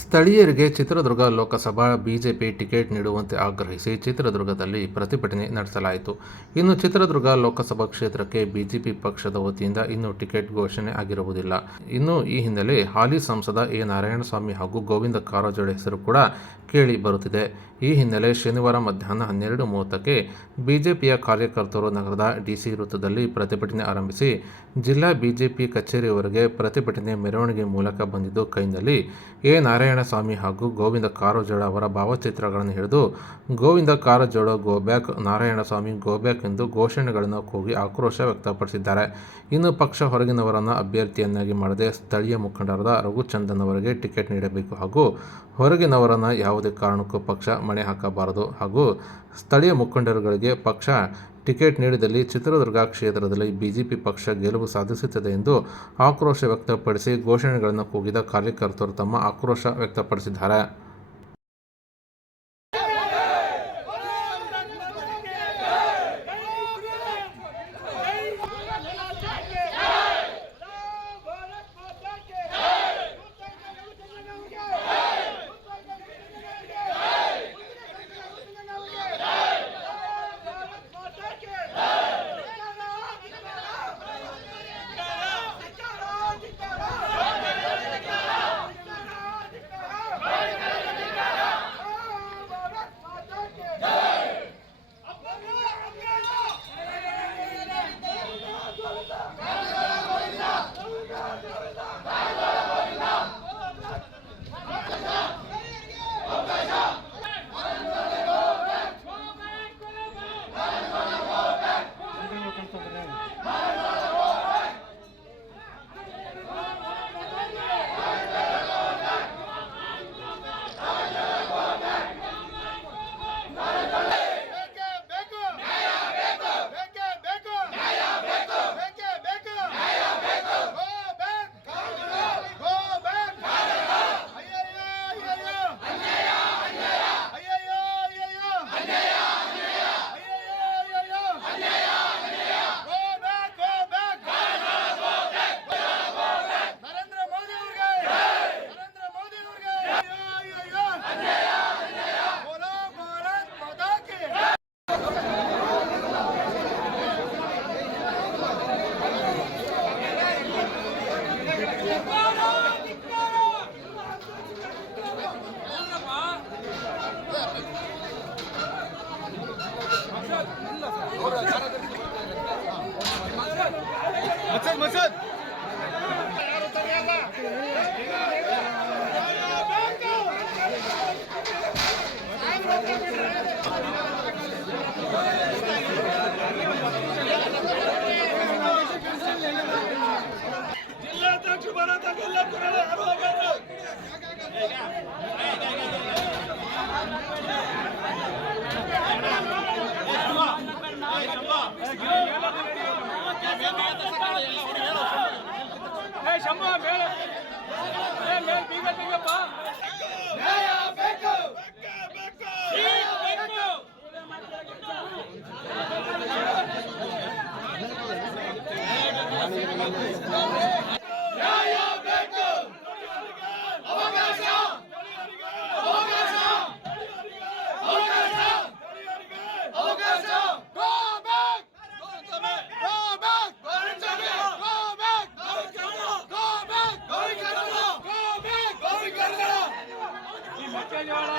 ಸ್ಥಳೀಯರಿಗೆ Chitradurga Lok Sabha BJP ticket ನೀಡುವಂತೆ ಆಗ್ರಹಿಸಿ ಚಿತ್ರದುರ್ಗದಲ್ಲಿ ಪ್ರತಿಭಟನೆ ನಡೆಸಲಾಯಿತು. ಇನ್ನು ಚಿತ್ರದುರ್ಗ ಲೋಕಸಭಾ ಕ್ಷೇತ್ರಕ್ಕೆ ಬಿಜೆಪಿ ಪಕ್ಷದ ವತಿಯಿಂದ ಇನ್ನೂ ಟಿಕೆಟ್ ಘೋಷಣೆ ಆಗಿರುವುದಿಲ್ಲ. ಇನ್ನು ಈ ಹಿನ್ನೆಲೆ ಹಾಲಿ ಸಂಸದ ಎ. ನಾರಾಯಣಸ್ವಾಮಿ ಹಾಗೂ ಗೋವಿಂದ ಕಾರಜೋಳ ಹೆಸರು ಕೂಡ ಕೇಳಿ ಬರುತ್ತಿದೆ. ಈ ಹಿನ್ನೆಲೆ ಶನಿವಾರ ಮಧ್ಯಾಹ್ನ 12:30ಕ್ಕೆ ಬಿಜೆಪಿಯ ಕಾರ್ಯಕರ್ತರು ನಗರದ ಡಿಸಿ ವೃತ್ತದಲ್ಲಿ ಪ್ರತಿಭಟನೆ ಆರಂಭಿಸಿ ಜಿಲ್ಲಾ ಬಿಜೆಪಿ ಕಚೇರಿಯವರೆಗೆ ಪ್ರತಿಭಟನೆ ಮೆರವಣಿಗೆ ಮೂಲಕ ಬಂದಿದ್ದು, ಕೈನಲ್ಲಿ ಎ. ನಾರಾಯಣಸ್ವಾಮಿ ಹಾಗೂ ಗೋವಿಂದ ಕಾರಜೋಳ ಅವರ ಭಾವಚಿತ್ರಗಳನ್ನು ಹಿಡಿದು Govind Karjol go back, Narayanaswamy go back ಎಂದು ಘೋಷಣೆಗಳನ್ನು ಕೂಗಿ ಆಕ್ರೋಶ ವ್ಯಕ್ತಪಡಿಸಿದ್ದಾರೆ. ಇನ್ನು ಪಕ್ಷ ಹೊರಗಿನವರನ್ನು ಅಭ್ಯರ್ಥಿಯನ್ನಾಗಿ ಮಾಡದೆ ಸ್ಥಳೀಯ ಮುಖಂಡರಾದ ರಘುಚಂದನ್ ಅವರಿಗೆ ಟಿಕೆಟ್ ನೀಡಬೇಕು ಹಾಗೂ ಹೊರಗಿನವರನ್ನು ಯಾವುದೇ ಕಾರಣಕ್ಕೂ ಪಕ್ಷ ಮಣೆ ಹಾಕಬಾರದು ಹಾಗೂ ಸ್ಥಳೀಯ ಮುಖಂಡರುಗಳಿಗೆ ಪಕ್ಷ ಟಿಕೆಟ್ ನೀಡಿದಲ್ಲಿ ಚಿತ್ರದುರ್ಗ ಕ್ಷೇತ್ರದಲ್ಲಿ ಬಿಜೆಪಿ ಪಕ್ಷ ಗೆಲುವು ಸಾಧಿಸುತ್ತದೆ ಎಂದು ಆಕ್ರೋಶ ವ್ಯಕ್ತಪಡಿಸಿ ಘೋಷಣೆಗಳನ್ನು ಕೂಗಿದ ಕಾರ್ಯಕರ್ತರು ತಮ್ಮ ಆಕ್ರೋಶ ವ್ಯಕ್ತಪಡಿಸಿದ್ದಾರೆ. ಧನ್ಯವಾದ.